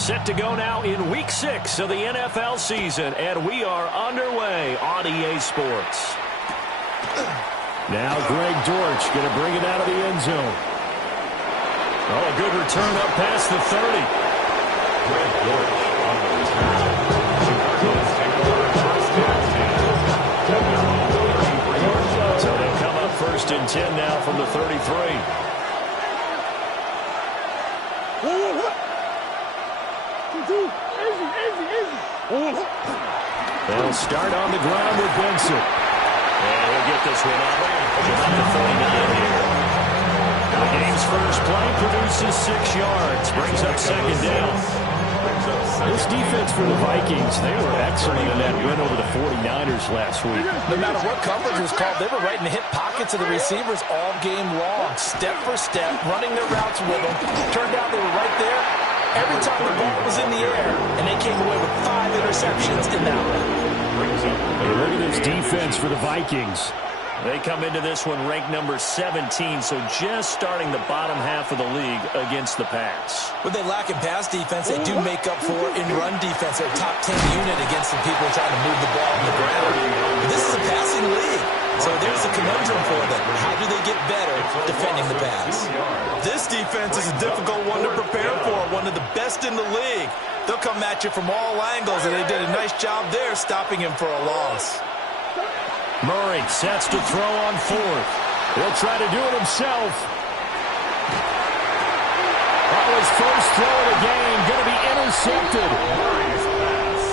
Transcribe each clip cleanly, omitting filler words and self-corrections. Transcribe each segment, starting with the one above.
Set to go now in Week 6 of the NFL season, and we are underway on EA Sports. Now Greg Dortch going to bring it out of the end zone. Oh, a good return up past the 30. Greg Dortch on the return. So they'll come up 1st and 10 now from the 33. They'll start on the ground with Benson. And he'll get this one up about the 49 here. The game's first play produces 6 yards. Brings up 2nd down. This defense for the Vikings, they were excellent in that win over the 49ers last week. No matter what coverage was called, they were right in the hip pockets of the receivers all game long. Step for step, running their routes with them. Turned out they were right there every time the ball was in the air, and they came away with 5 interceptions in that one. Hey, look at this defense for the Vikings. They come into this one ranked number 17, so just starting the bottom half of the league against the pass. What they lack in pass defense, they do make up for in run defense. They're a top 10 unit against the people trying to move the ball on the ground. But this is a passing league, so there's a conundrum for them. How do they get better defending the pass? This defense is a difficult one to prepare for, one of the best in the league. They'll come at you from all angles, and they did a nice job there stopping him for a loss. Murray sets to throw on 4th. He'll try to do it himself. Oh, his first throw of the game going to be intercepted.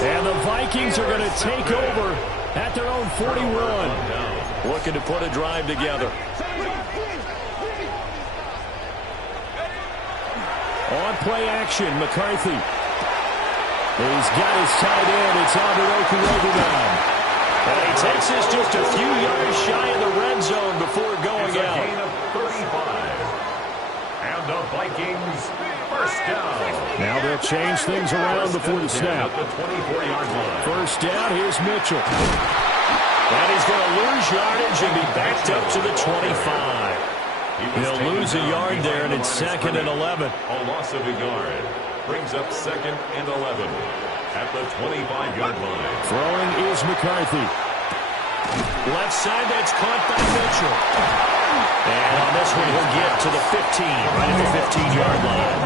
And the Vikings are going to take over at their own 41. Looking to put a drive together. On play action, McCarthy. He's got his tight end. It's Albert Okurogu now. And he takes this just a few yards shy of the red zone before going out. It's a gain of 35. And the Vikings first down. Now they'll change things around before the snap. The 24-yard line. First down, here's Mitchell. And he's going to lose yardage and be backed up to the 25. He'll lose a yard there, and it's 2nd and 11. A loss of a yard brings up 2nd and 11. At the 25-yard line. Throwing is McCarthy. Left side, that's caught by Mitchell. And on this one, he'll get to the 15, right at the 15-yard line.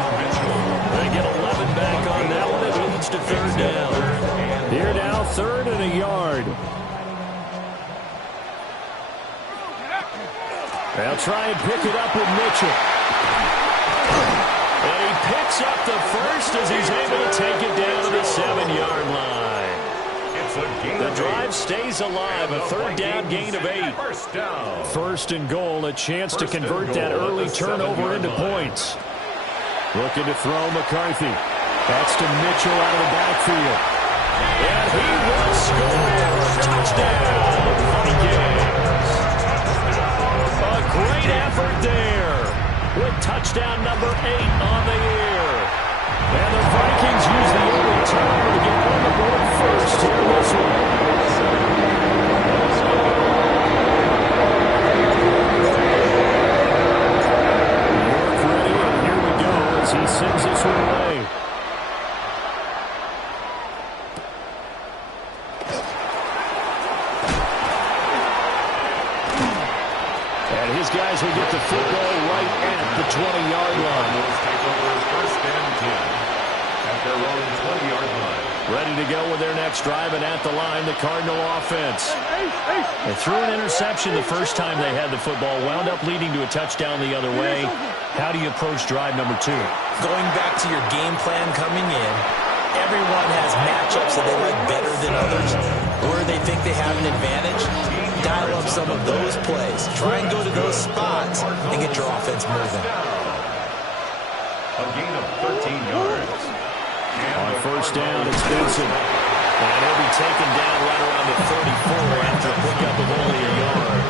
They get 11 back on that one. It leads to 3rd down. Here now, 3rd and a yard. They'll try and pick it up with Mitchell. And he picks up the first as he's able to take it down to the 7-yard line. The drive stays alive, a 3rd down gain of 8. First and goal, a chance to convert that early turnover into points. Looking to throw McCarthy. That's to Mitchell out of the backfield. And he will score. Touchdown, Vikings. A great effort there, with touchdown number 8 on the year. And the Vikings use the early turnover to get on the board first here in this one. Work ready, and here we go as he sends this one away. And his guys will get the football right at the 20-yard line. Take over 1st and 10 at their own 20-yard line. Ready to go with their next drive, and at the line, the Cardinal offense. They threw an interception the first time they had the football, wound up leading to a touchdown the other way. How do you approach drive number 2? Going back to your game plan coming in, everyone has matchups that they like better than others, or they think they have an advantage. Dial up some of those plays. Try and go to those spots and get your offense moving. A gain of 13 yards. On first down, it's Benson. And he'll be taken down right around the 34 after a pickup of only a yard.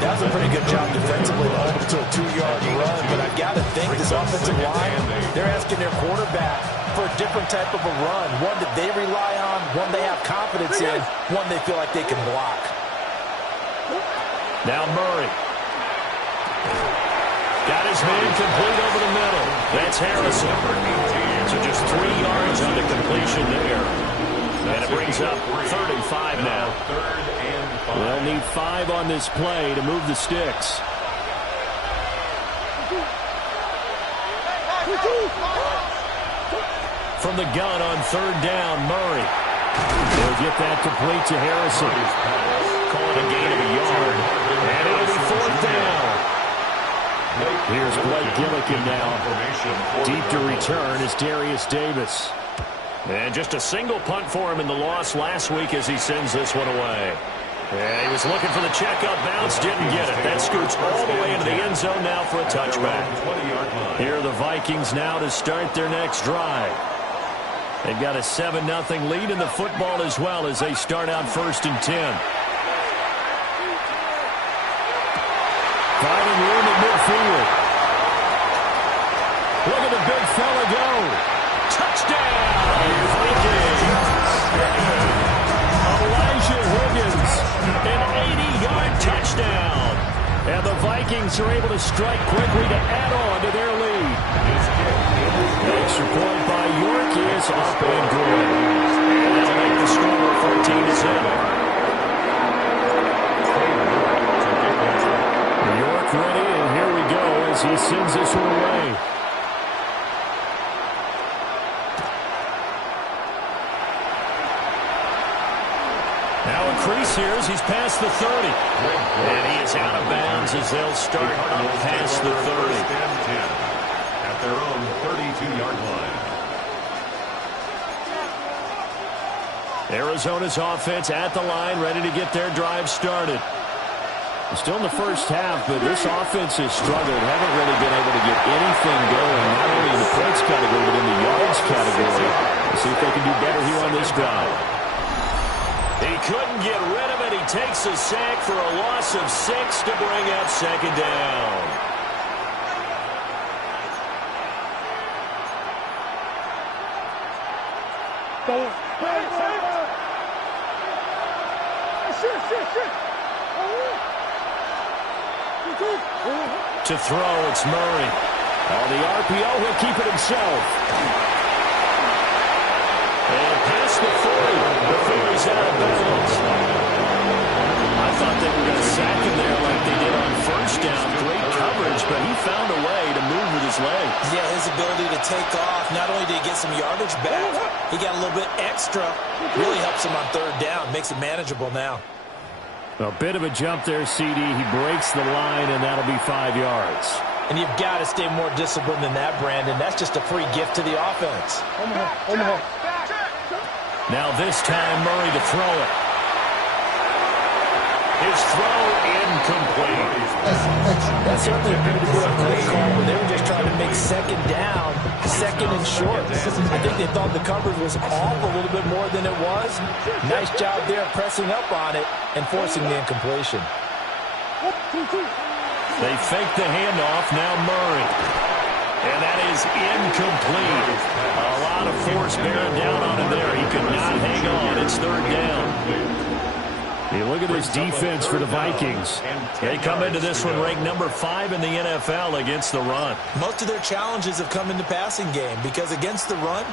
That was a pretty good job defensively to hold it to a 2-yard run, but I've got to think this offensive line, they're asking their quarterback for a different type of a run, one that they rely on, one they have confidence in, one they feel like they can block. Now Murray. Got his man complete over the middle. That's Harrison. So just 3 yards on the completion there. And it brings up 35 now. They'll need 5 on this play to move the sticks. From the gun on 3rd down, Murray. They'll get that complete to Harrison. Calling a gain of a yard. And it'll be 4th down. Here's Blake Gillikin now. Deep to return is Darius Davis. And just a single punt for him in the loss last week as he sends this one away. And he was looking for the checkup bounce, didn't get it. That scoots all the way into the end zone now for a touchback. Here are the Vikings now to start their next drive. They've got a 7-0 lead in the football as well as they start out 1st and 10. Finding room at midfield. Look at the big fella go. Touchdown, Vikings. Elijah Higgins, an 80-yard touchdown. And the Vikings are able to strike quickly to add on to their lead. Extra point by York is up and good. And that'll make the score 14-7. York ready, and here we go as he sends this one away. Now a crease here as he's past the 30. And he is out of bounds as they'll start up past the 30. At their own 32-yard line. Arizona's offense at the line, ready to get their drive started. Still in the first half, but this offense has struggled. Haven't really been able to get anything going, not only in the points category, but in the yards category. We'll see if they can do better here on this drive. He couldn't get rid of it. He takes a sack for a loss of 6 to bring up 2nd down. To throw, it's Murray. Oh, the RPO, he'll keep it himself. And past the 40 before he's out of bounds. I thought they were going to sack him there like they did on 1st down. Great coverage, but he found a way to move with his legs. Yeah, his ability to take off. Not only did he get some yardage back, he got a little bit extra. Really helps him on 3rd down. Makes it manageable now. A bit of a jump there, CD. He breaks the line, and that'll be 5 yards. And you've got to stay more disciplined than that, Brandon. That's just a free gift to the offense. Now this time, Murray to throw it. His throw incomplete. That certainly appeared to be a play call where they were just trying to make 2nd down, 2nd and short. I think they thought the coverage was off a little bit more than it was. Nice job there pressing up on it and forcing the incompletion. They fake the handoff, now Murray. And that is incomplete. A lot of force bearing down on him there. He could not hang on. It's 3rd down. Hey, look at this defense for the Vikings. They come into this one ranked number 5 in the NFL against the run. Most of their challenges have come in the passing game because against the run,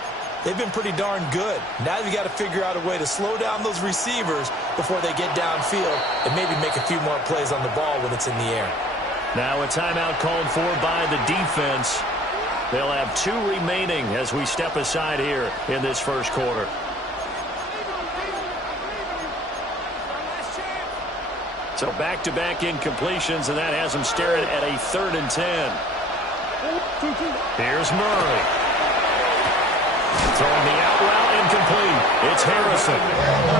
they've been pretty darn good. Now you've got to figure out a way to slow down those receivers before they get downfield and maybe make a few more plays on the ball when it's in the air. Now a timeout called for by the defense. They'll have 2 remaining as we step aside here in this 1st quarter. So back-to-back incompletions, and that has them staring at a 3rd and 10. Here's Murray. Throwing the out route incomplete. It's Harrison.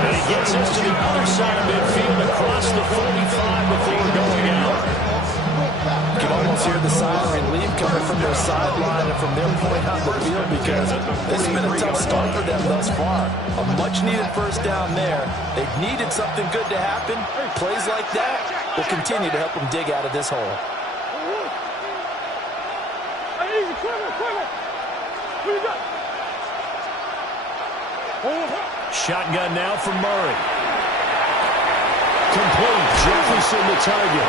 And he gets us to the other side of midfield across the 45 before going out. You can almost hear the siren relief coming from their sideline and from their point on the field because this has been a tough start for them thus far. A much-needed 1st down there. They've needed something good to happen. Plays like that will continue to help them dig out of this hole. Shotgun now for Murray. Complete. Jefferson the target.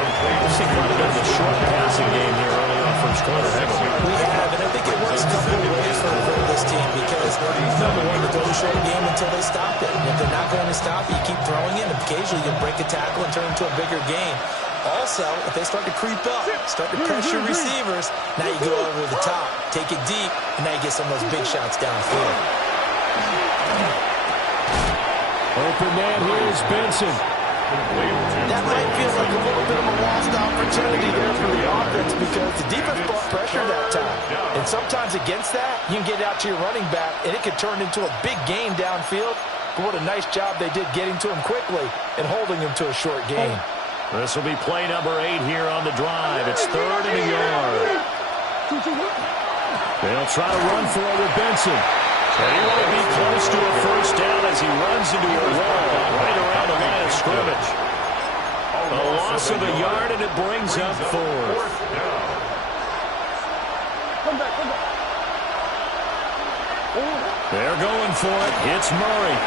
We've seen quite a bit of a short passing game here early on 1st quarter. We have, and I think it works a couple stop you, keep throwing it, and occasionally you'll break a tackle and turn into a bigger gain. Also, if they start to creep up, start to pressure receivers, now you go over the top, take it deep, and now you get some of those big shots downfield. Open man here is Benson. That might feel like a little bit of a lost opportunity there for the offense because the defense brought pressure that time. And sometimes against that, you can get out to your running back, and it could turn into a big gain downfield. But what a nice job they did getting to him quickly and holding him to a short gain. This will be play number 8 here on the drive. It's 3rd and a yard. They'll try to run for it with Benson. And he will be close to a first down as he runs into a wall right around the line of scrimmage. A loss of a yard, and it brings up 4th. They're going for it. It's Murray.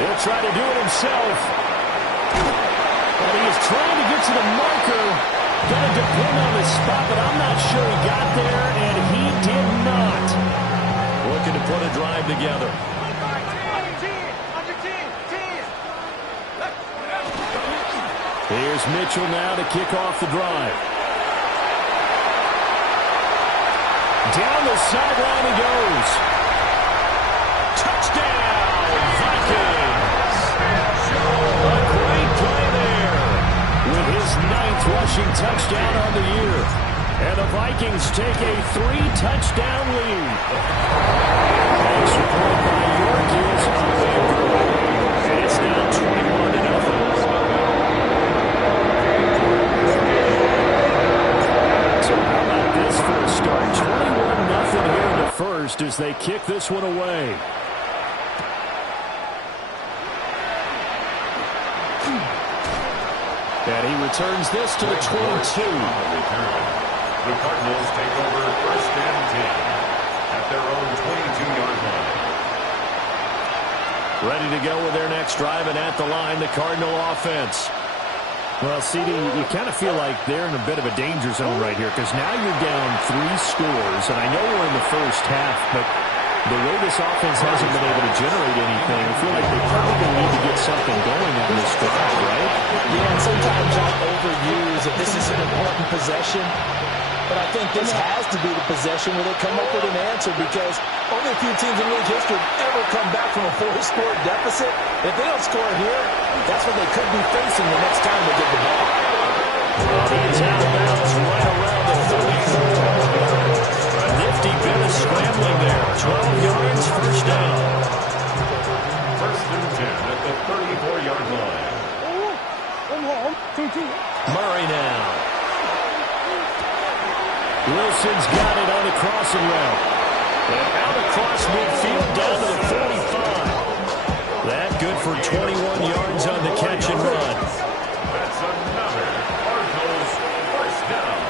He'll try to do it himself. And he is trying to get to the marker. Going to depend on his spot, but I'm not sure he got there, and he did not. Looking to put a drive together. Here's Mitchell now to kick off the drive. Down the sideline he goes. Touchdown, Vikings. A great play there with his 9th rushing touchdown on the year. And the Vikings take a 3-touchdown lead. Extra point by York is good. And it's now 21-0. So how about this for a start? 21-0 here in the first as they kick this one away. And he returns this to the 22. The Cardinals take over 1st and 10 at their own 22-yard line. Ready to go with their next drive, and at the line, the Cardinal offense. Well, CD, you kind of feel like they're in a bit of a danger zone right here because now you're down 3 scores, and I know we're in the first half, but the way this offense hasn't been able to generate anything, I feel like they probably need to get something going on this drive, right? Yeah, and sometimes I overuse that this is an important possession. But I think this has to be the possession where they come up with an answer because only a few teams in league history have ever come back from a 4-score deficit. If they don't score here, that's what they could be facing the next time they get the ball. He's out of bounds right around the 34. A nifty bit of scrambling there. 12 yards, first down. 1st and 10 at the 34-yard line. Murray now. Wilson's got it on a crossing route. And out across midfield down to the 45. That good for 21 yards on the catch and run. That's another Cardinals first down.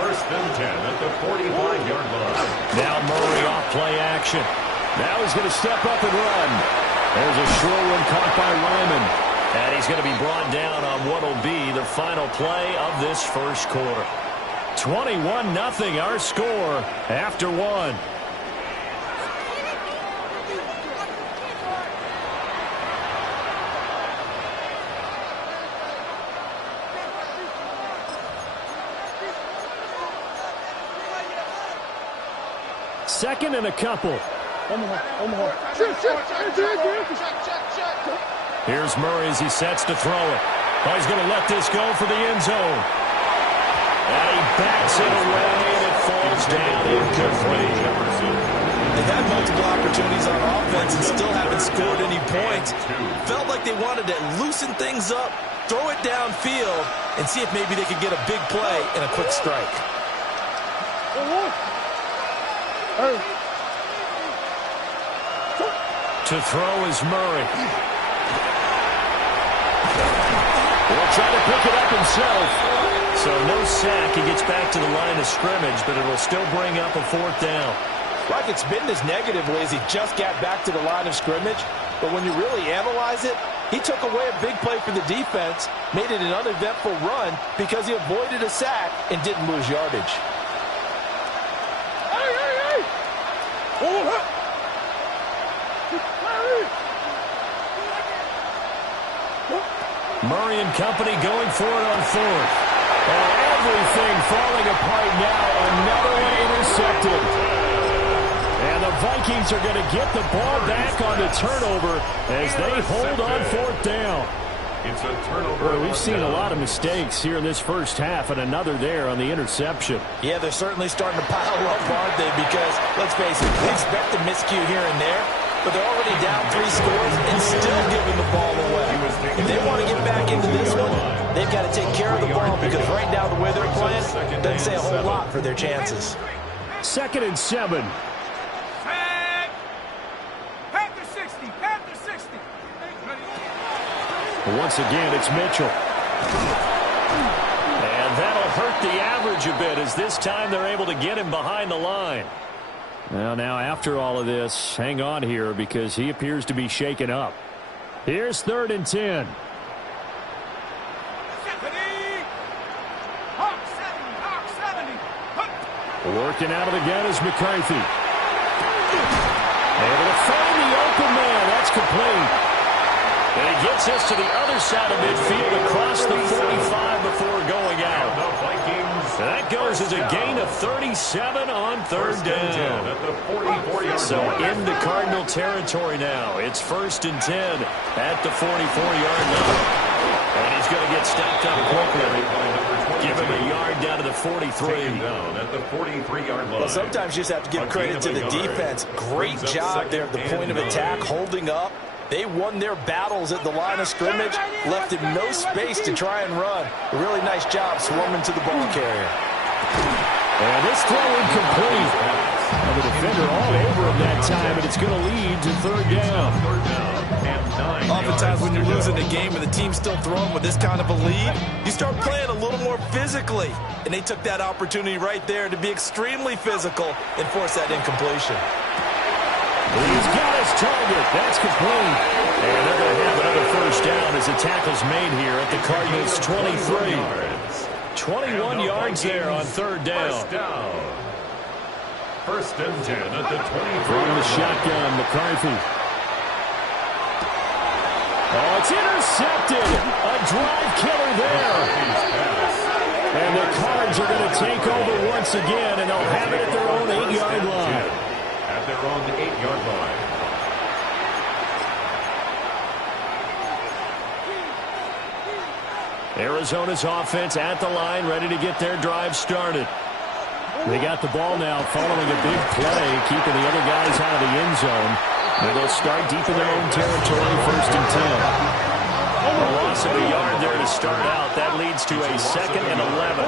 1st and 10 at the 45-yard line. Now Murray off play action. Now he's going to step up and run. There's a short one caught by Lyman. And he's going to be brought down on what will be the final play of this first quarter. 21-0 our score after 1. Second and a couple. Here's Murray as he sets to throw it. Oh, he's going to let this go for the end zone. And he backs it away, and it falls down incomplete. They've had multiple opportunities on offense and still haven't scored any points. Felt like they wanted to loosen things up, throw it downfield, and see if maybe they could get a big play and a quick strike. To throw is Murray. He'll try to pick it up himself. So no sack. He gets back to the line of scrimmage, but it will still bring up a 4th down. Like it's been as negatively as he just got back to the line of scrimmage. But when you really analyze it, he took away a big play for the defense, made it an uneventful run because he avoided a sack and didn't lose yardage. Murray and company going for it on fourth. Everything falling apart now. Another one intercepted. And the Vikings are going to get the ball back on the turnover as they hold on fourth down. It's a turnover. Boy, we've seen a lot of mistakes here in this first half, and another there on the interception. Yeah, they're certainly starting to pile up, aren't they? Because, let's face it, we expect a miscue here and there, but they're already down 3 scores and still giving the ball away. If they want to get back into this one, they've got to take care of the ball because right now the way they're playing doesn't say a whole lot for their chances. 2nd and 7. Once again, it's Mitchell. And that'll hurt the average a bit as this time they're able to get him behind the line. Well, now after all of this, hang on here because he appears to be shaken up. Here's 3rd and 10. Working out of the gun is McCarthy. Able to find the open man. That's complete. And he gets us to the other side of midfield across the 45 before going out. That goes as a gain of 37 on 3rd down. At the 44-yard So line. into Cardinal territory now. It's 1st and 10 at the 44-yard line. And he's going to get stepped up quickly. Give him a yard down to the 43. Down at the 43-yard line. Well, sometimes you just have to give credit to the defense. Great job there at the point of attack, holding up. They won their battles at the line of scrimmage, left him no space to try and run. A really nice job swarming to the ball carrier. And this throw incomplete. And the defender all over him that time, and it's going to lead to 3rd down. Oftentimes when you're losing a game and the team's still throwing with this kind of a lead, you start playing a little more physically. And they took that opportunity right there to be extremely physical and force that incompletion. He's got his target. That's complete. And they're going to have another 1st down as the tackle's made here at the Cardinals' 23. 21 yards there on 3rd down. 1st and 10 at the 23. From the shotgun, McCarthy. Oh, it's intercepted. A drive killer there. And the Cards are going to take over once again, and they'll have it at their own 8-yard line. At their own 8-yard line. Arizona's offense at the line, ready to get their drive started. They got the ball now following a big play, keeping the other guys out of the end zone. And they'll start deep in their own territory, 1st and 10. A loss of a yard there to start out. That leads to a 2nd and 11.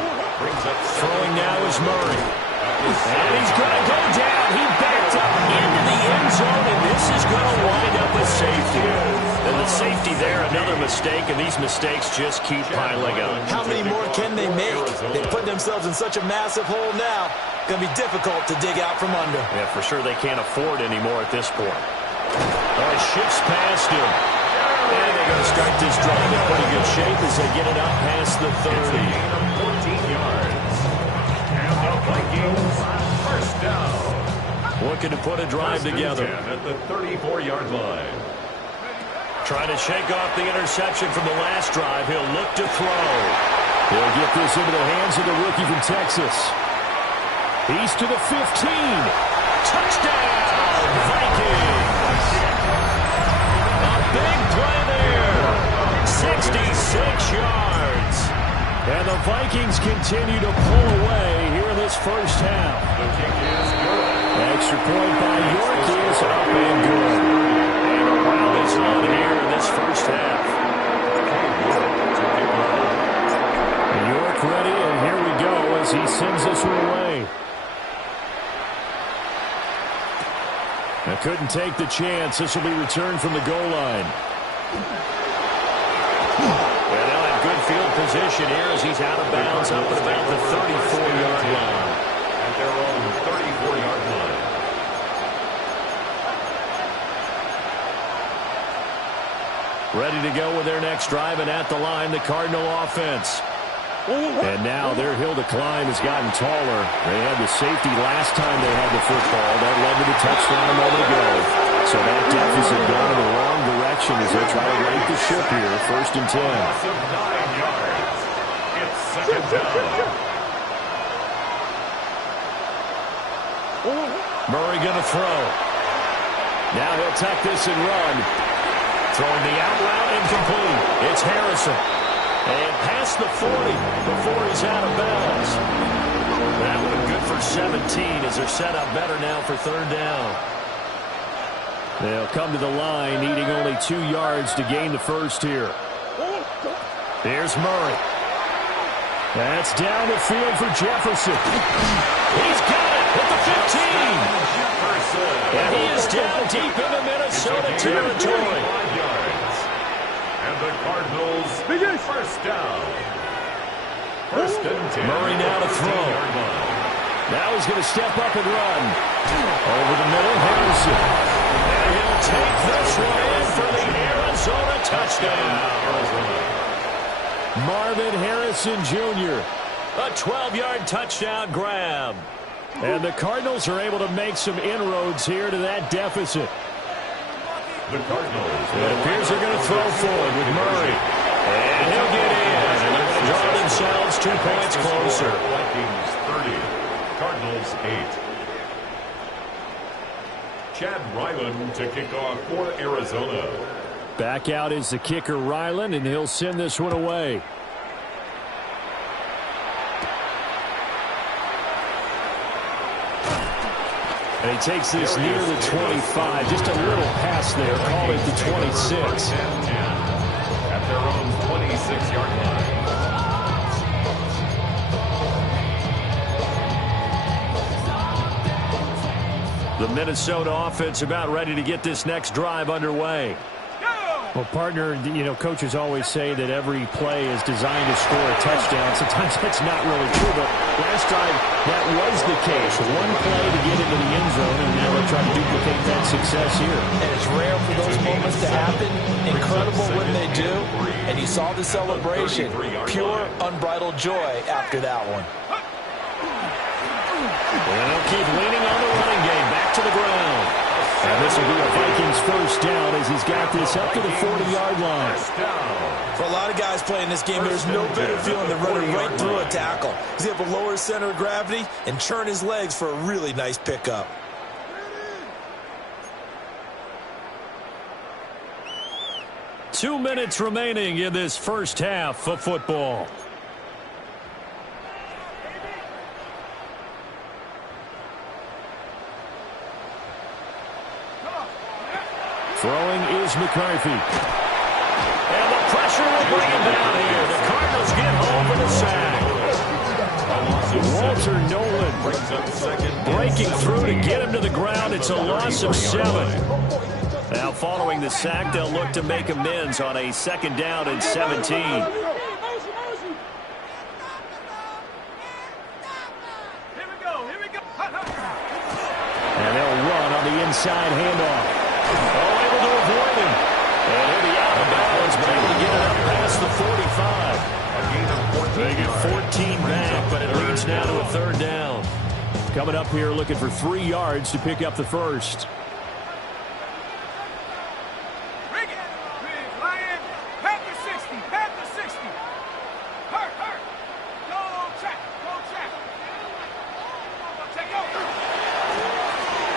Throwing now is Murray. And he's going to go down. He backed up into the end zone, and this is going to wind up a safety. And the safety there, another mistake, and these mistakes just keep piling up. How many more can they make? They put themselves in such a massive hole now. Going to be difficult to dig out from under. Yeah, for sure they can't afford any more at this point. Oh, he shifts past him. And they're going to start this drive in pretty good shape as they get it up past the 30. 14 yards. And the Vikings, 1st down. Looking to put a drive together. At the 34-yard line. Trying to shake off the interception from the last drive. He'll look to throw. He'll get this into the hands of the rookie from Texas. He's to the 15. Touchdown, Vikings. A big play there. 66 yards. And the Vikings continue to pull away here in this first half. The kick is good. Extra point by York is up and good. And a round is on here in this first half. York ready, and here we go as he sends this one away. Now couldn't take the chance. This will be returned from the goal line. And now in good field position here as he's out of bounds up at about the 34-yard line. At their own 34-yard line. Ready to go with their next drive, and at the line, the Cardinal offense. And now their hill to climb has gotten taller. They had the safety last time they had the football. That led to the touchdown a moment ago. So that deficit going in the wrong direction as they try to right the ship here. 1st and 10. Loss of 9 yards. It's 2nd down. Murray going to throw. Now he'll tuck this and run. Throwing the out route incomplete. It's Harrison. And past the 40 before he's out of bounds. That one good for 17 as they're set up better now for 3rd down. They'll come to the line needing only 2 yards to gain the first here. Here's Murray. That's down the field for Jefferson. He's got it at the 15. And he is down deep into Minnesota territory. And the Cardinals, 1st down. 1st and 10. Murray now to throw. Now he's going to step up and run. Over the middle, Harrison. And he'll take this one in for the Arizona touchdown. Marvin Harrison Jr. A 12-yard touchdown grab. And the Cardinals are able to make some inroads here to that deficit. The Cardinals. It appears they're going to throw forward with Murray. And he'll get in. And they're going to draw themselves 2 points closer. Vikings 30. Cardinals 8. Chad Ryland to kick off for Arizona. Back out is the kicker Ryland, and he'll send this one away. And he takes this near the 25. Just a little pass there. Call it the 26. At their own 26-yard line. The Minnesota offense about ready to get this next drive underway. Well, partner, you know, coaches always say that every play is designed to score a touchdown. Sometimes that's not really true, but last drive, that was the case. One play to get into the end zone, and now they'll try to duplicate that success here. And it's rare for those moments to happen. Incredible when they do. And you saw the celebration. Pure, unbridled joy after that one. And they'll keep leaning on the running game. Back to the ground. And this will be a Vikings 1st down as he's got this up to the 40-yard line. For a lot of guys playing this game, there's no better feeling than running right through a tackle. He's able to lower his center of gravity and churn his legs for a really nice pickup. Two minutes remaining in this first half of football. Throwing is McCarthy. And the pressure will bring him down here. The Cardinals get home for the sack. Walter Nolan breaking through to get him to the ground. It's a loss of 7. Now following the sack, they'll look to make amends on a 2nd down and 17. And they'll run on the inside handoff. Able to avoid him. And he'll be out of bounds, but able to get it up past the 45. They get 14 back, but it leads now to a 3rd down. Coming up here looking for 3 yards to pick up the first.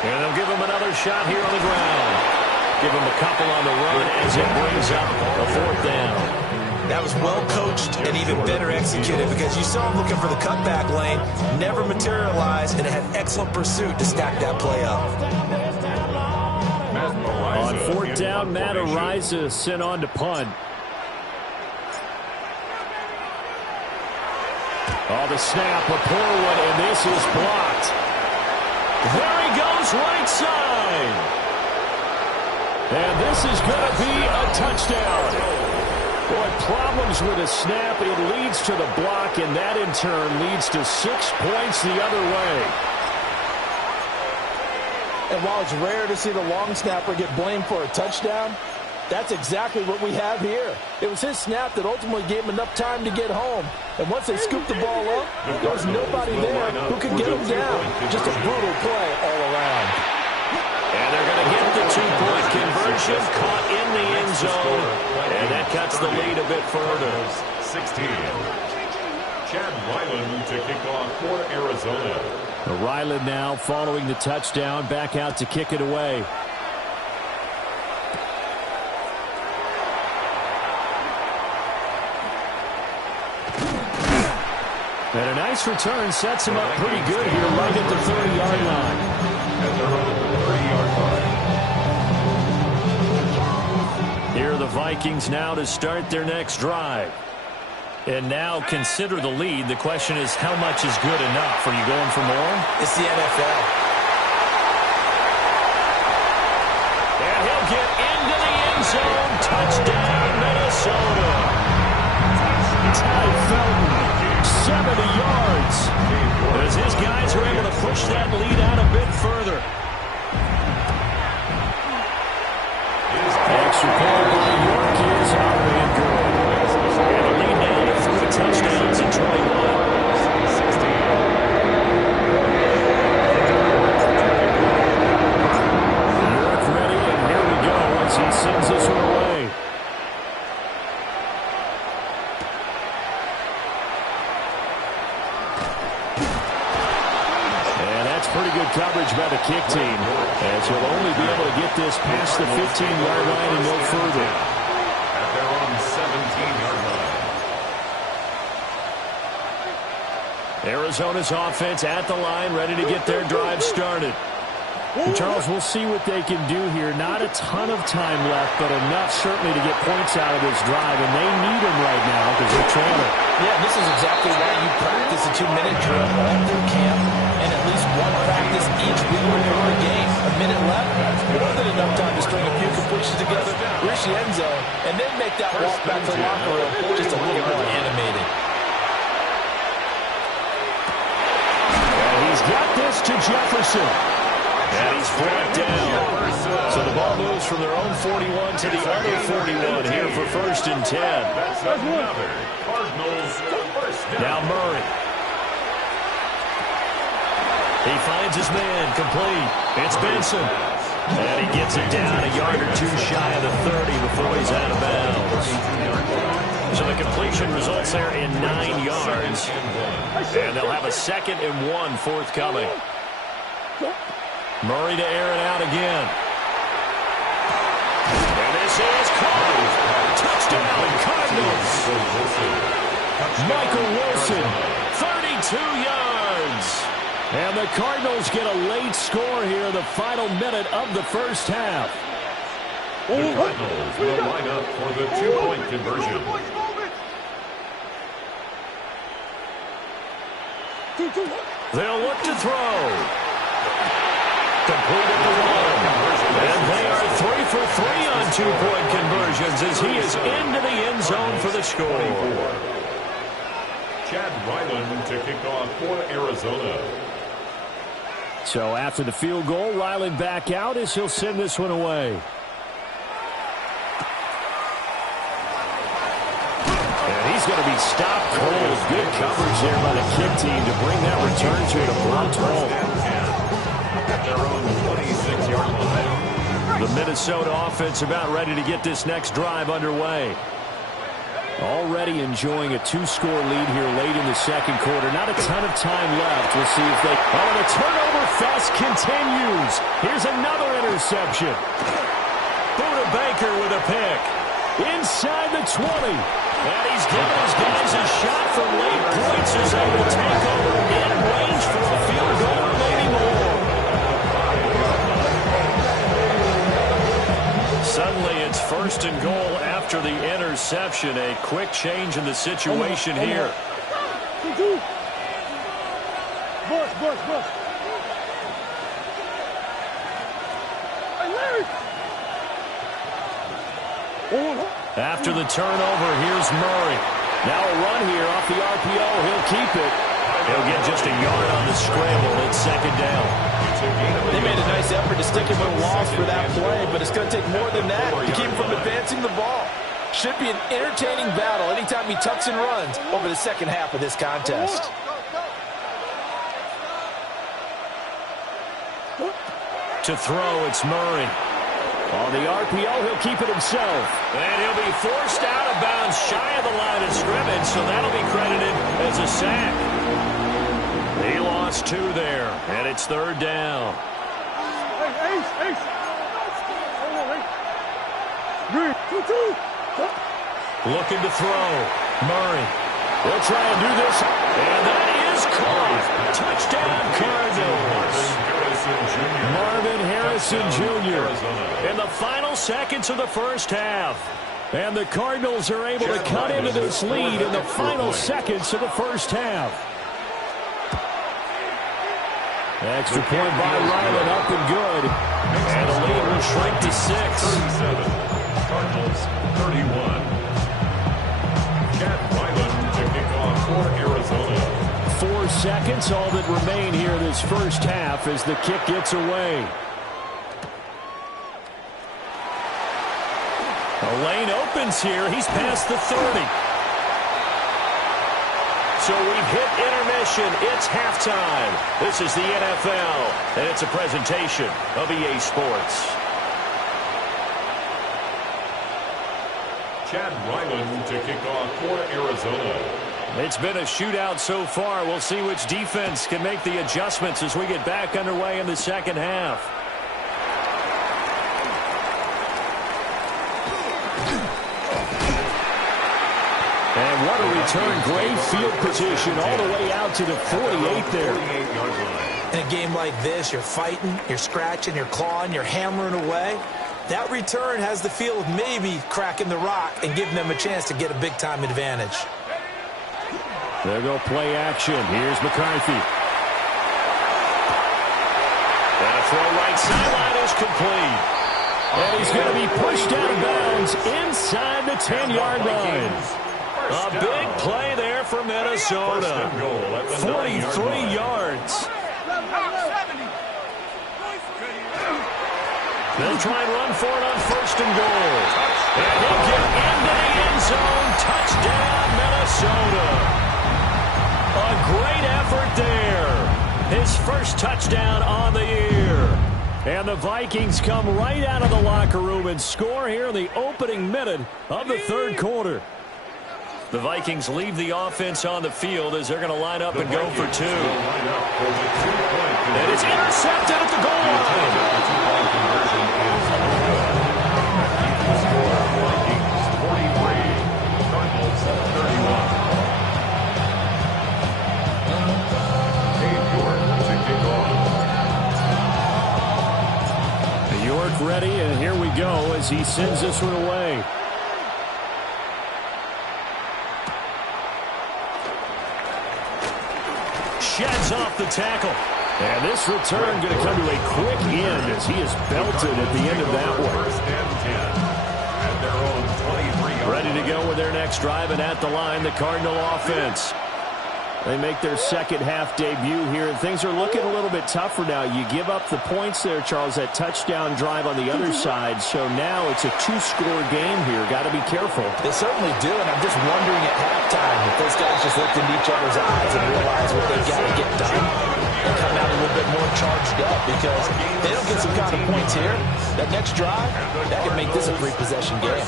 And they'll give him another shot here on the ground. Give him a couple on the run as it brings up a 4th down. That was well coached and even better executed because you saw him looking for the cutback lane, never materialized, and had excellent pursuit to stack that play up. On 4th down, Matt Ariza sent on to punt. Oh, the snap with Porwood, and this is blocked. There he goes, right side. And this is going to be a touchdown. Boy, problems with a snap. It leads to the block, and that in turn leads to 6 points the other way. And while it's rare to see the long snapper get blamed for a touchdown, that's exactly what we have here. It was his snap that ultimately gave him enough time to get home. And once they scooped the ball up, there was nobody there who could get him down. Just a brutal play all around. And they're going to get the 2 points. completion caught in the end zone, and that cuts the lead a bit further. 16. Chad Ryland to kick off for Arizona. Ryland now following the touchdown, back out to kick it away. And a nice return sets him up pretty good here right at the 30-yard line. At their own 30-yard line. Here are the Vikings now to start their next drive. And now consider the lead. The question is, how much is good enough? Are you going for more? It's the NFL. And he'll get into the end zone. Touchdown, Minnesota. Ty Felton, 70 yards. As his guys are able to push that lead out a bit further. Extra point by York is out and good. And a lead now to 3 touchdowns and 21. York ready, and here we go as he sends this one away. And that's pretty good coverage by the kick team, as he'll only be able to get this past the 15-yard line and no further. At their own 17-yard line. Arizona's offense at the line, ready to get their drive started. And Charles, we'll see what they can do here. Not a ton of time left, but enough certainly to get points out of this drive, and they need them right now because they're trailing. Yeah, this is exactly why you practice a 2-minute drill all through camp and at least one practice each week before a game. A minute left, more than enough time to string a few completions together, reach the end zone, and then make that walk back to the locker room just a little more animated. And he's got this to Jefferson. And he's brought down. So the ball moves from their own 41 to the other 41 here for 1st and 10. That's another Cardinals first down. Now Murray. He finds his man complete. It's Benson. And he gets it down a yard or two shy of the 30 before he's out of bounds. So the completion results there in 9 yards. And they'll have a 2nd and 1 forthcoming. Murray to air it out again. And this is caught. Touchdown, Cardinals. Michael Wilson, 32 yards. And the Cardinals get a late score here in the final minute of the first half. The Cardinals will line up for the 2-point conversion. They'll look to throw. Complete at the 1. And they are 3 for 3 on 2-point conversions as he is into the end zone for the score. Chad Ryland to kick off for Arizona. So after the field goal, Ryland back out as he'll send this one away. And he's going to be stopped cold. Good coverage there by the kick team to bring that return to the blocked hole. At their own 26-yard line. The Minnesota offense about ready to get this next drive underway. Already enjoying a 2-score lead here late in the second quarter. Not a ton of time left. We'll see if they... Oh, the turnover fest continues. Here's another interception. Buda Baker with a pick. Inside the 20. And he's giving his guys a shot for late points as they will take over in range for a field goal or maybe more. Suddenly it's 1st and goal after the interception. A quick change in the situation here. After the turnover, here's Murray. Now a run here off the RPO. He'll keep it. He'll get just a yard on the scramble. It's 2nd down. They made a nice effort to stick him with a loss for that play, but it's going to take more than that to keep him from advancing the ball. Should be an entertaining battle anytime he tucks and runs over the second half of this contest. To throw, it's Murray. On the RPO, he'll keep it himself. And he'll be forced out of bounds shy of the line of scrimmage, so that'll be credited as a sack. He lost 2 there, and it's 3rd down. Looking to throw. Murray. They'll try and do this. And that is caught. Touchdown, Cardinals. Marvin Harrison Jr. in the final seconds of the first half. And the Cardinals are able to cut into this lead in the final seconds of the first half. Extra point by Ryland, up and good. And the lead will shrink to 6. Cardinals 31. Chad Ryland to kick off for Arizona. 4 seconds, all that remain here this first half as the kick gets away. The lane opens here. He's past the 30. So we've hit intermission. It's halftime. This is the NFL, and it's a presentation of EA Sports. Chad Ryland to kick off for Arizona. It's been a shootout so far. We'll see which defense can make the adjustments as we get back underway in the second half. And what a return. Great field position all the way out to the 48 there. In a game like this, you're fighting, you're scratching, you're clawing, you're hammering away. That return has the feel of maybe cracking the rock and giving them a chance to get a big-time advantage. There go play action. Here's McCarthy. And a throw right sideline is complete. And he's going to be pushed out of bounds inside the 10-yard line. A big play there for Minnesota. 43 yards. They'll try and run for it on 1st and goal. And he'll get into the end zone. Touchdown, Minnesota. A great effort there. His first touchdown on the year. And the Vikings come right out of the locker room and score here in the opening minute of the 3rd quarter. The Vikings leave the offense on the field as they're going to line up and go for 2. And it's intercepted at the goal line. York ready, and here we go as he sends this one away. Sheds off the tackle. And this return going to come to a quick end as he is belted at the end of that one. Ready to go with their next drive, and at the line, the Cardinal offense. They make their second half debut here, and things are looking a little bit tougher now. You give up the points there, Charles, that touchdown drive on the other side. So now it's a 2-score game here. Got to be careful. They certainly do, and I'm just wondering at halftime if those guys just looked into each other's eyes and realized what they've got to get done and come out a little bit more charged up, because if they don't get some kind of points here, that next drive, that could make this a 3-possession game.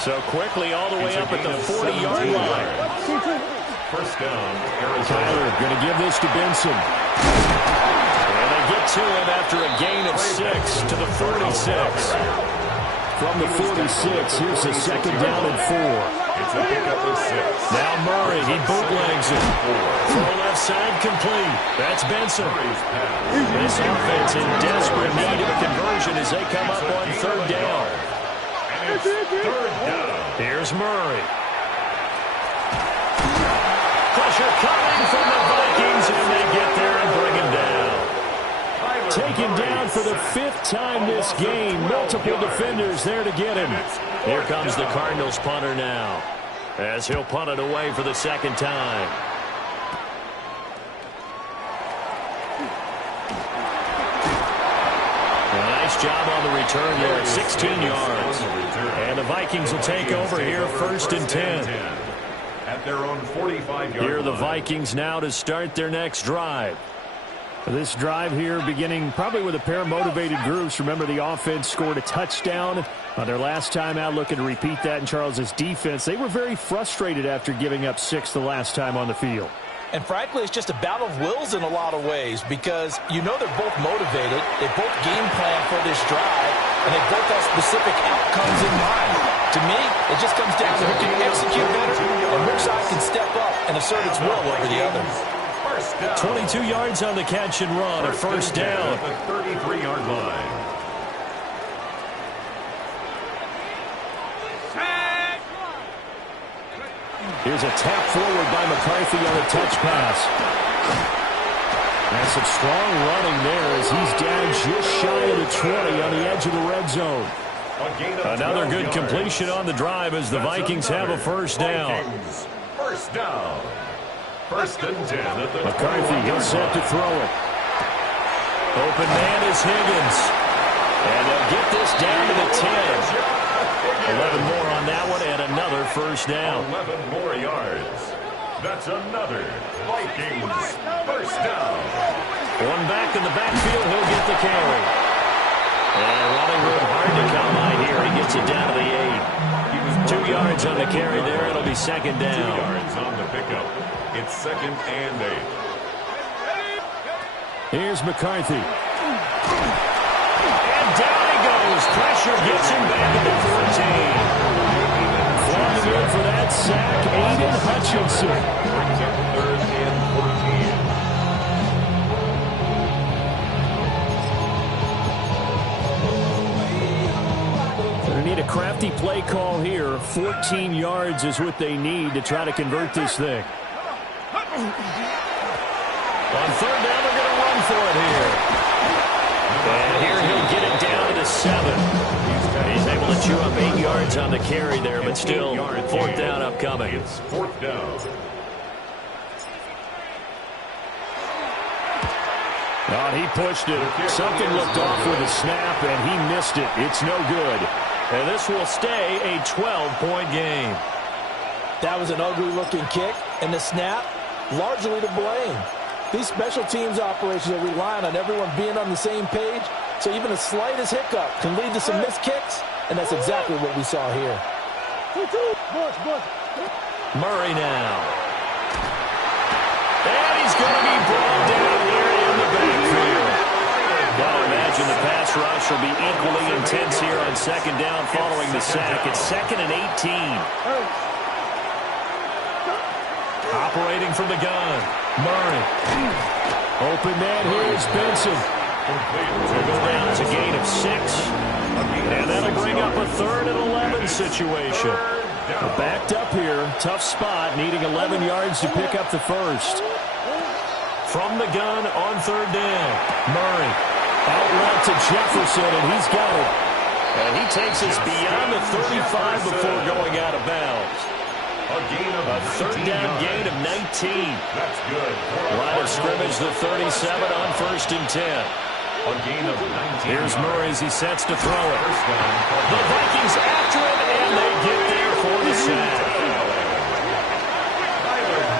So quickly all the way up at the 40-yard line. First down, Arizona. Tyler going to give this to Benson. And they get to him after a gain of 6 to the 46. From the 46, here's the 2nd down and 4. It's a pickup of 6. Now Murray, he bootlegs it. Throw left side complete. That's Benson. This offense in desperate need of a conversion as they come up on 3rd down. And it's 3rd down. Here's Murray. Pressure coming from the Vikings, and they get there and bring him down. Taken down for the 5th time this game. Multiple defenders there to get him. Here comes the Cardinals punter now, as he'll punt it away for the 2nd time. A nice job on the return there at 16 yards. And the Vikings will take over here 1st and 10. At their own 45-yard line. Here are the Vikings now to start their next drive. This drive here beginning probably with a pair of motivated groups. Remember, the offense scored a touchdown on their last time out, looking to repeat that in Charles's defense. They were very frustrated after giving up 6 the last time on the field. And frankly, it's just a battle of wills in a lot of ways because you know they're both motivated. They both game plan for this drive, and they both have specific outcomes in mind. To me, it just comes down to who can execute better and which side can step up and assert its will over the other. 22 yards on the catch and run, a first down. At the 33-yard line. Here's a tap forward by McCarthy on the touch pass. And some strong running there as he's down just shy of the 20 on the edge of the red zone. Another good completion on the drive as the Vikings have a first down. First down. First and 10 at the McCarthy, he'll set to throw it. Open man is Higgins. And they'll get this down to the 10. 11 more on that one and another first down. 11 more yards. That's another Vikings first down. One back in the backfield, he'll get the carry. And running room hard to come by here. He gets it down to the 8. 2 yards on the carry there. It'll be second down. 2 yards on the pickup. It's second and 8. Here's McCarthy. And down he goes. Pressure gets him back at the 14. Flying in for that sack, Aiden Hutchinson. Third and 14. They need a crafty play call here. 14 yards is what they need to try to convert this thing. On third down, they're going to run for it here. And here he'll get it down to the 7. He's able to chew up 8 yards on the carry there, but still fourth down upcoming. It's fourth down. Oh, he pushed it. Something looked off with a snap, and he missed it. It's no good. And this will stay a 12-point game. That was an ugly-looking kick, and the snap largely to blame. These special teams operations are relying on everyone being on the same page, so even the slightest hiccup can lead to some missed kicks, and that's exactly what we saw here. Murray now. And he's going to be brought down here in the backfield. Gotta imagine the pass rush will be equally intense here on second down following the sack. It's second and 18. Operating from the gun. Murray. Open man, here's Benson. Will go down as a gain of 6. And that'll bring up a third and 11 situation. Backed up here. Tough spot. Needing 11 yards to pick up the first. From the gun on third down. Murray. Out route to Jefferson, and he's got it. And he takes us beyond the 35 before going out of bounds. A third down gain of 19. That's good. Line of scrimmage, the 37 on first and 10. A gain of 19. Here's Murray as he sets to throw it. The Vikings after it, and they get there for the sack.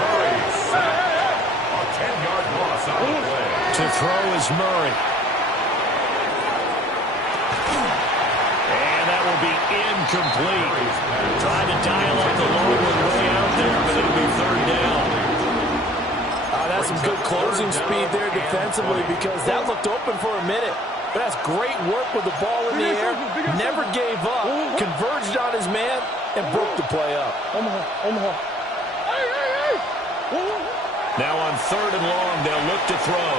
Murray sacked. A 10-yard loss on the play. To throw is Murray. And that will be incomplete. Trying to dial up the long one way out there, but it'll be third down. That's some good closing speed there defensively because that looked open for a minute. But that's great work with the ball in the air. Never gave up. Converged on his man and broke the play up. Now on third and long, they'll look to throw.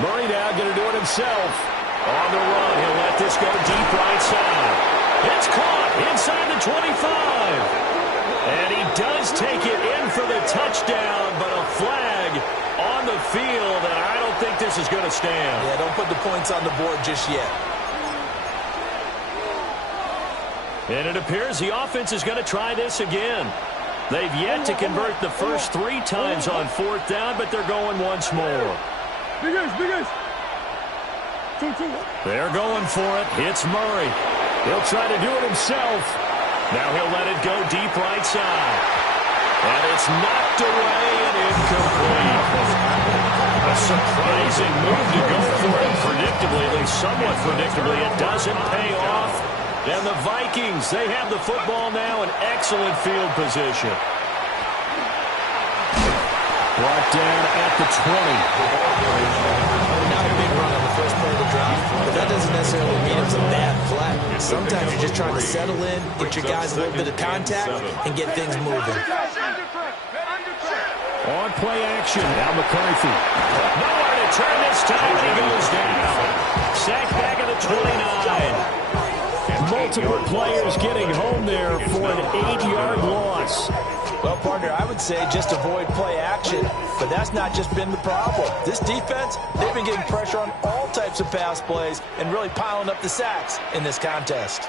Murray now going to do it himself. On the run, he'll let this go deep right side. It's caught inside the 25. And he does take it in for the touchdown, but a flag on the field, and I don't think this is going to stand. Yeah, don't put the points on the board just yet. And it appears the offense is going to try this again. They've yet to convert the first 3 times on fourth down, but they're going once more. They're going for it. It's Murray. He'll try to do it himself. Now he'll let it go deep right side. And it's knocked away and incomplete. A surprising move to go for it. Predictably, at least somewhat predictably, it doesn't pay off. And the Vikings, they have the football now in excellent field position. Brought down at the 20. Not a big run on the first part of the drive, but that doesn't necessarily mean it was a bad play. Sometimes you're just trying to settle in, get your guys a little bit of contact, and get things moving. On play action, now McCarthy. Nowhere to turn this time, and he goes down. Sacked back at the 29. Multiple players getting home there for an 8-yard loss. Well, partner, I would say just avoid play action, but that's not just been the problem. This defense, they've been getting pressure on all types of pass plays and really piling up the sacks in this contest.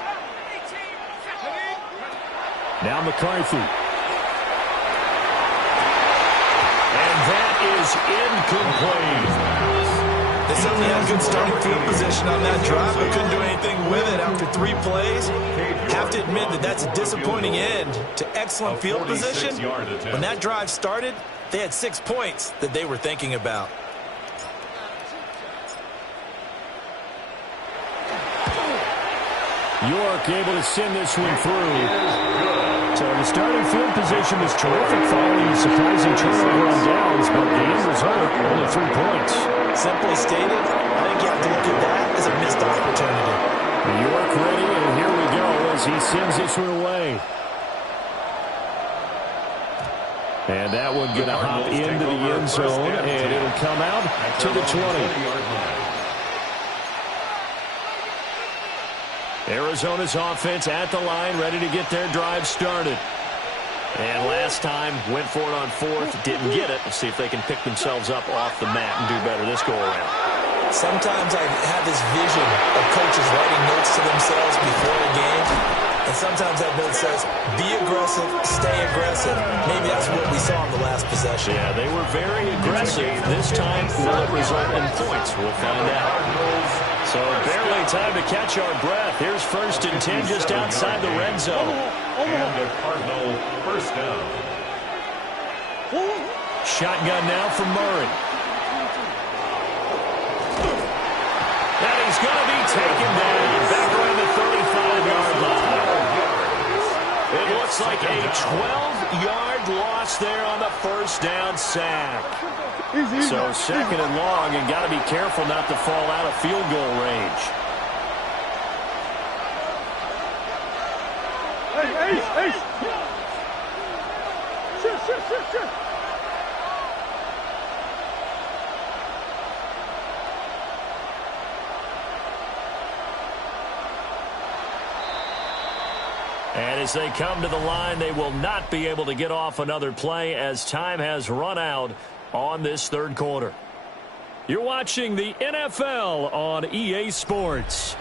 Now McCarthy. And that is incomplete. They certainly had good starting field position on that drive, but couldn't do anything with it after 3 plays. Have to admit that that's a disappointing end to excellent field position. When that drive started, they had 6 points that they were thinking about. York able to send this one through. So the starting field position was terrific following a surprising turnover on downs, but the end result, only 3 points. Simply stated, I think you have to look at that as a missed opportunity. York ready, and here we go as he sends this one away. And that one going to hop into the end zone, and it'll come out to the 20. Arizona's offense at the line, ready to get their drive started. And last time, went for it on 4th, didn't get it. We'll see if they can pick themselves up off the mat and do better this go-around. Sometimes I have this vision of coaches writing notes to themselves before a game, and sometimes that note says, be aggressive, stay aggressive. Maybe that's what we saw in the last possession. Yeah, they were very aggressive. This time, will it result in points? We'll find out. So barely time to catch our breath. Here's 1st and 10 just outside the red zone. And a Cardinal first down. Shotgun now for Murray. And he's going to be taken down back around the 35-yard line. It looks like a 12-yard loss there on the first down sack. So 2nd and long, and got to be careful not to fall out of field goal range. Hey. Shit. And as they come to the line, they will not be able to get off another play as time has run out on this 3rd quarter. You're watching the NFL on EA Sports.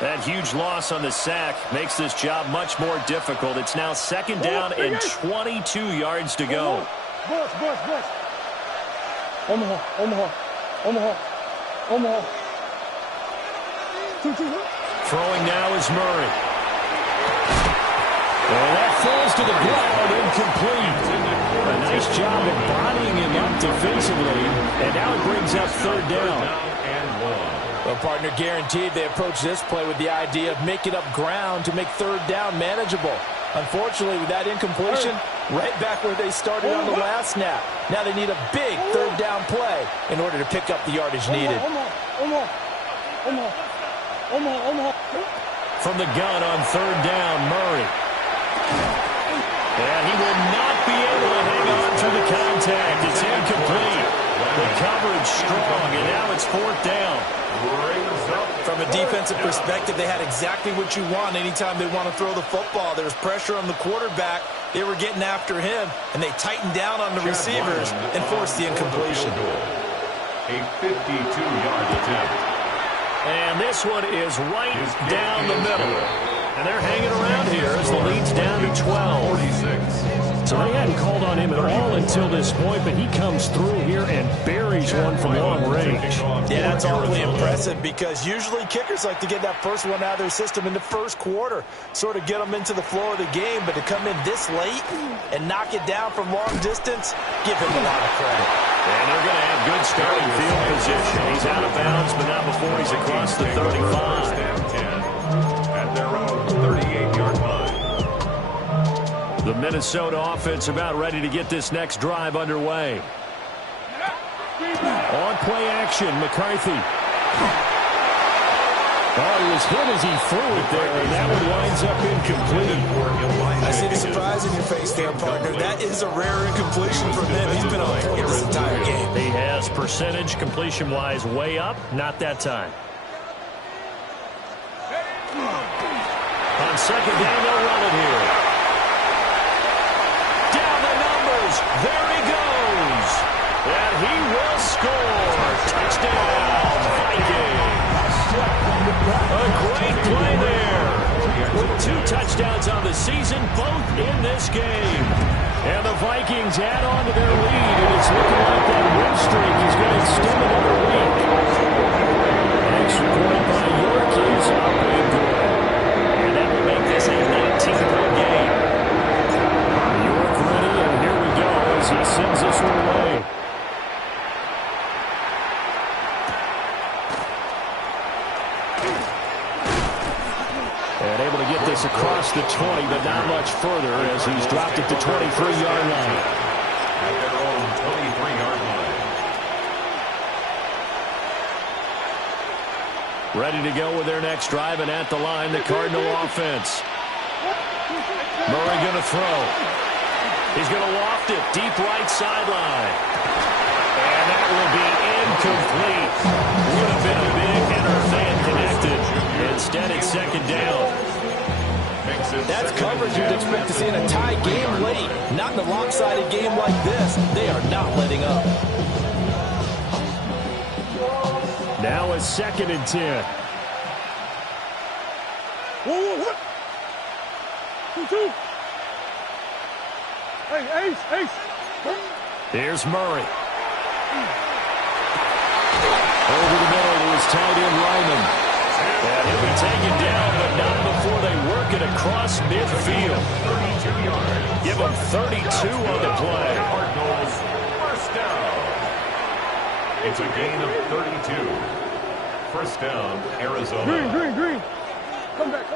That huge loss on the sack makes this job much more difficult. It's now 2nd down and 22 yards to go. Boss. Omaha. Throwing now is Murray. And that falls to the ground, incomplete. A nice job of bodying him up defensively, and now it brings up 3rd down. Well, partner, guaranteed they approach this play with the idea of making up ground to make 3rd down manageable. Unfortunately, with that incompletion, right back where they started on the last snap. Now they need a big 3rd down play in order to pick up the yardage needed. Omaha. From the gun on 3rd down, Murray. And he will not be able to hang on through the contact. It's incomplete. The coverage strong, and now it's 4th down. From a defensive perspective, they had exactly what you want anytime they want to throw the football. There was pressure on the quarterback. They were getting after him, and they tightened down on the receivers and forced the incompletion. A 52-yard attempt. And this one is right down the middle. And they're hanging around here as the lead's down to 12. 46. So they hadn't called on him at all until this point, but he comes through here and buries one from long range. Yeah, that's awfully impressive because usually kickers like to get that first one out of their system in the first quarter, sort of get them into the flow of the game, but to come in this late and knock it down from long distance, give him a lot of credit. And they're going to have good starting field position. He's out of bounds, but not before he's across the 35. At their own 38-yard line. The Minnesota offense about ready to get this next drive underway. On play action, McCarthy. Oh, he was hit as he threw it there, and that one winds up incomplete. I see the surprise in your face there, partner. That is a rare incompletion from him. He's been on point this entire game. He has percentage completion-wise way up, not that time. On second down, they'll run it here. Down the numbers. There he goes. And he will score. Touchdown, Vikings. A great play there. With 2 touchdowns on the season, both in this game. And the Vikings add on to their lead, and it's looking like that win streak is going to extend another week. Extra point by York is up and good. And that will make this a 19-point game. York ready, and here we go as he sends this one away. And able to get this across the 20, but not much further as he's dropped it to 23-yard line. At their own 23-yard line. Ready to go with their next drive, and at the line, the Cardinal offense. Murray going to throw. He's going to loft it deep right sideline. And that will be incomplete. Would have been a big hitter if they had connected. Instead, it's second down. That's coverage you'd expect to see in a tie game late. Not in a lopsided game like this. They are not letting up. Now it's 2nd and 10. Whoa. 2-2. Hey, Ace. Here's Murray. Over the middle to his tight end, Ryman. And he'll be taken down, but not before they work it across midfield. 32 yards. Give him 32 on the play. Cardinals, first down. It's a gain of 32. First down, Arizona. Green. Come back.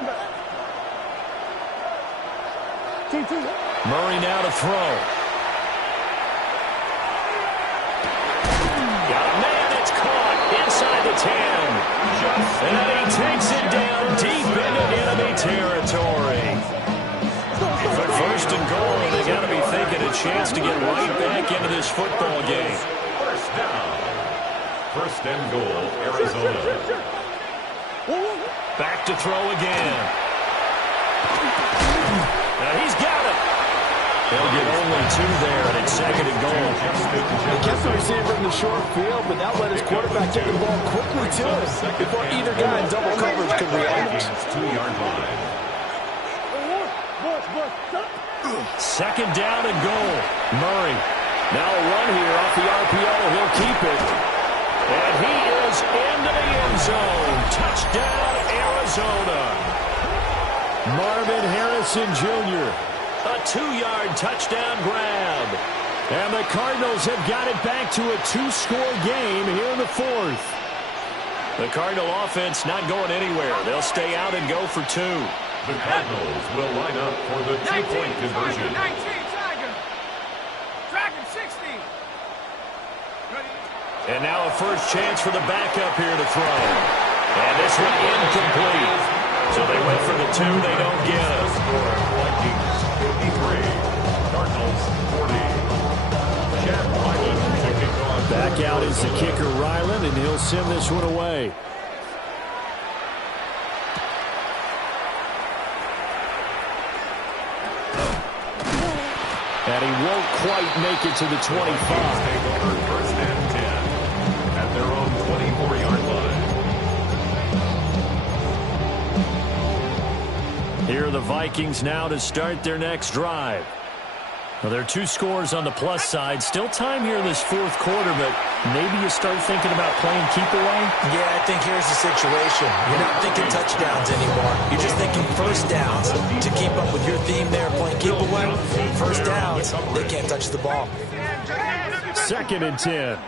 2-2. Murray now to throw. Got a man, it's caught inside the 10. And he takes it down deep into enemy territory. But first and goal, they got to be thinking a chance to get right back into this football game. First down. First and goal, Arizona. Back to throw again. Now he's got it. They'll get only 2 there, and it's 2nd and goal. They kept the receiver in the short field, but now let his quarterback get the ball quickly to him before either guy in double coverage could react. 2-yard line. 2nd down and goal. Murray. Now a run here off the RPO. He'll keep it. And he is into the end zone. Touchdown, Arizona. Marvin Harrison Jr. A 2-yard touchdown grab. And the Cardinals have got it back to a 2-score game here in the 4th. The Cardinal offense not going anywhere. They'll stay out and go for 2. The Cardinals will line up for the 2-point conversion. 19, Dragon 60. And now a first chance for the backup here to throw. And this one incomplete. So they went for the 2. They don't get it. Score, Vikings 53. Cardinals 40. Chad Ryland to kick off. Back out is the kicker, Ryland, and he'll send this one away. And he won't quite make it to the 25. Take over first and 10 at their own 24-yard line. Here are the Vikings now to start their next drive. Well, there are two scores on the plus side. Still time here in this fourth quarter, but maybe you start thinking about playing keep away? Yeah, I think here's the situation. You're not thinking touchdowns anymore. You're just thinking first downs. To keep up with your theme there, playing keep away, first downs, they can't touch the ball. 2nd and 10.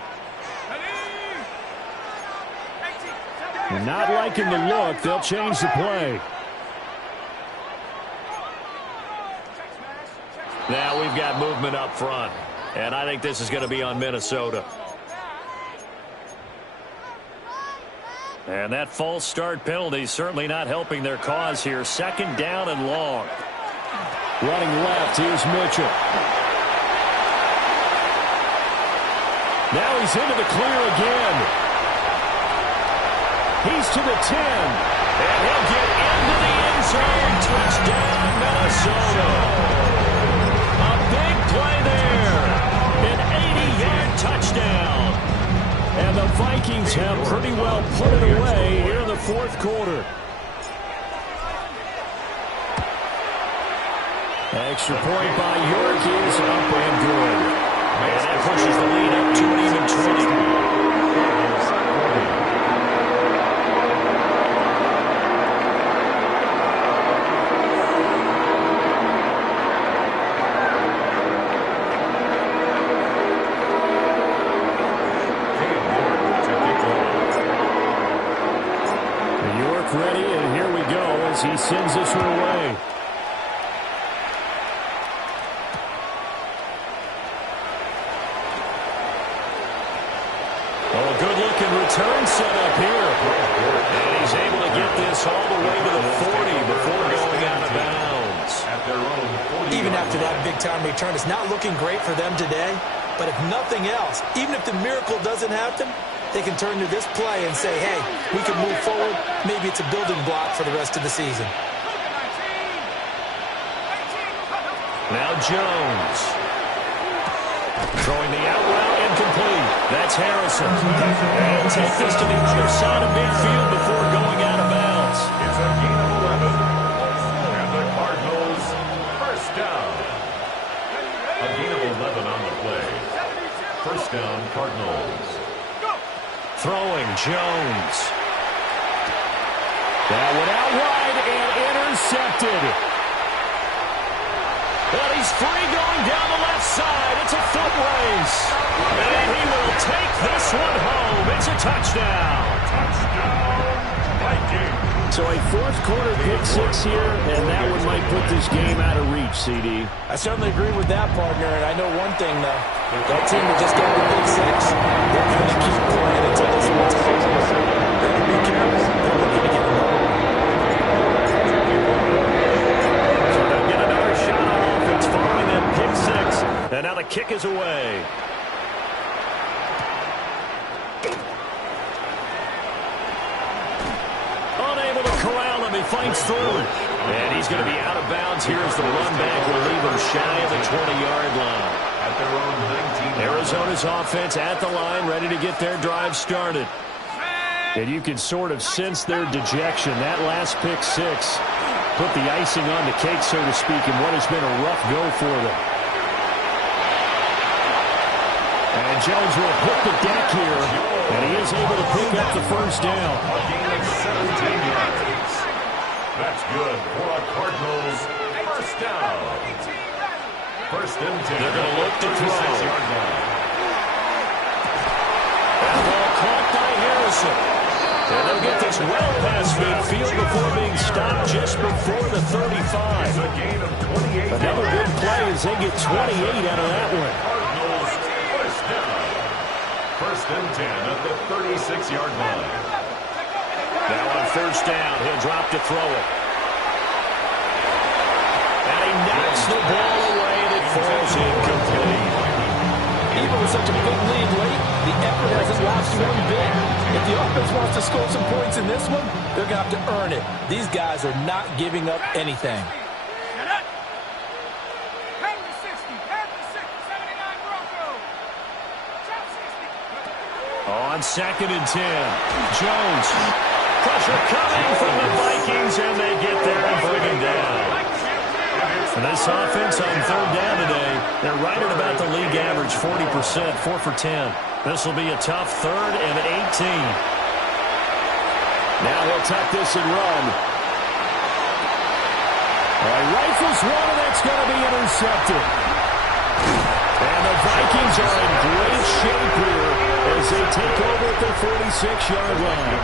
Not liking the look. They'll change the play. Now we've got movement up front, and I think this is going to be on Minnesota. And that false start penalty certainly not helping their cause here. 2nd down and long. Running left, here's Mitchell. Now he's into the clear again. He's to the 10, and he'll get into the end zone. Touchdown, Minnesota. Big play there. An 80-yard touchdown. And the Vikings have pretty well put it away here in the fourth quarter. Extra point by York is up and good. And that pushes the lead up to an even 20. Ready, and here we go as he sends this one away. Oh, good-looking return set up here. And he's able to get this all the way to the 40 before going out of bounds. Even after that big-time return, it's not looking great for them today. But if nothing else, even if the miracle doesn't happen, they can turn to this play and say, hey, we can move forward. Maybe it's a building block for the rest of the season. Now Jones. Throwing the out route incomplete. That's Harrison. And take this to the other side of midfield before going out of bounds. It's a gain of 11. And the Cardinals, first down. A gain of 11 on the play. First down, Cardinals. Throwing Jones. That one out wide and intercepted. But he's free going down the left side. It's a foot race. And he will take this one home. It's a touchdown. Touchdown, Vikings. So a fourth quarter pick six here, and that one might put this game out of reach, CD. I certainly agree with that, partner. And I know one thing, though. That team that just got the pick six, they're going to keep playing until this one's over. They're going to be careful. They're looking to get another. So they'll get another shot on offense following that pick six. And now the kick is away. Unable to corral him. He fights through. And he's going to be out of bounds here as the run back will leave him shy of the 20-yard line. At their own 19. Arizona's offense at the line, ready to get their drive started. And you can sort of sense their dejection. That last pick six put the icing on the cake, so to speak, in what has been a rough go for them. And Jones will hit the deck here, and he is able to pick up the first down. A gain of 17 yards. That's good for a Cardinals first down. First and 10. They're going to look to throw. 36-yard line. That ball caught by Harrison. And they'll get this well past midfield before being stopped just before the 35. It's a gain of 28. Another big play as they get 28 out of that one. Cardinals first down. First and 10 at the 36-yard line. Now on first down, he'll drop to throw it. And he knocks the ball away and it falls incomplete. Even with such a big lead late, the effort hasn't lasted one bit. If the offense wants to score some points in this one, they're going to have to earn it. These guys are not giving up anything. On second and 10, Jones. Pressure coming from the Vikings, and they get there and bring him down. For this offense on third down today, they're right at about the league average, 40%, 4 for 10. This will be a tough 3rd and 18. Now he'll tuck this and run. Rifles one, and that's going to be intercepted. And the Vikings are in great shape here as they take over at their 46-yard line.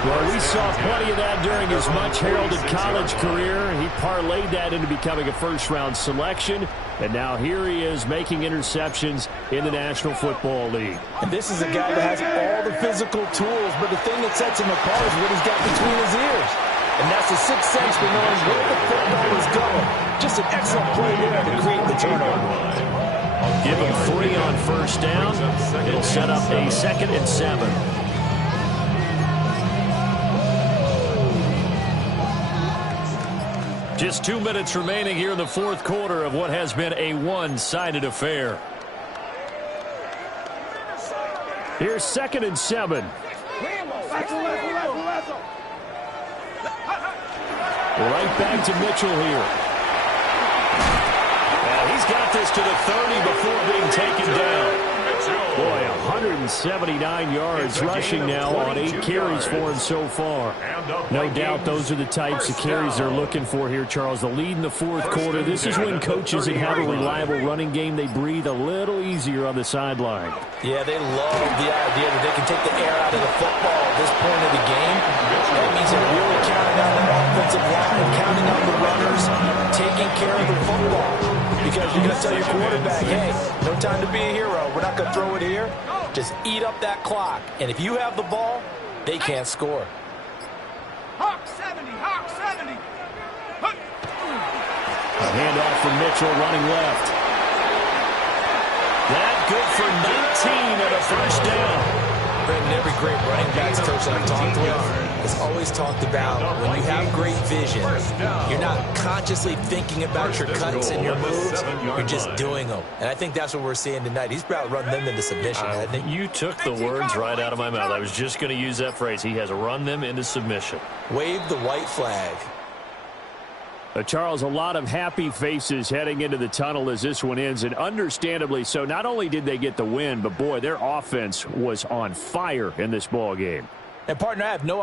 Well, we saw plenty of that during his much-heralded college career. He parlayed that into becoming a first-round selection, and now here he is making interceptions in the National Football League. And this is a guy that has all the physical tools, but the thing that sets him apart is what he's got between his ears. And that's the sixth sense for knowing where the football is going. Just an excellent play there to create the turnover. Give him 3 on first down. It'll set up a 2nd and 7. Just 2 minutes remaining here in the 4th quarter of what has been a one-sided affair. Here's 2nd and 7. Right back to Mitchell here. And he's got this to the 30 before being taken down. Boy, 179 yards rushing now on 8 carries for him so far. No doubt those are the types of carries they're looking for here, Charles. The lead in the 4th quarter. This is when coaches that have a reliable running game, they breathe a little easier on the sideline. Yeah, they love the idea that they can take the air out of the football at this point of the game. That means they're really counting on that offensive line, counting on the runners, taking care of the football. Because you're going to tell your quarterback, hey, no time to be a hero. We're not going to throw it here. Just eat up that clock. And if you have the ball, they can't score. Hawk 70, Hawk 70. A handoff from Mitchell running left. That good for 19 and a first down. Brandon, every great running backs coach that I've talked with has always talked about when you have great vision, you're not consciously thinking about your cuts and your moves, you're just doing them. And I think that's what we're seeing tonight. He's about to run them into submission, hasn't he? You took the words right out of my mouth. I was just going to use that phrase. He has run them into submission. Wave the white flag. Charles, a lot of happy faces heading into the tunnel as this one ends, and understandably so. Not only did they get the win, but boy, their offense was on fire in this ball game. And partner, I have no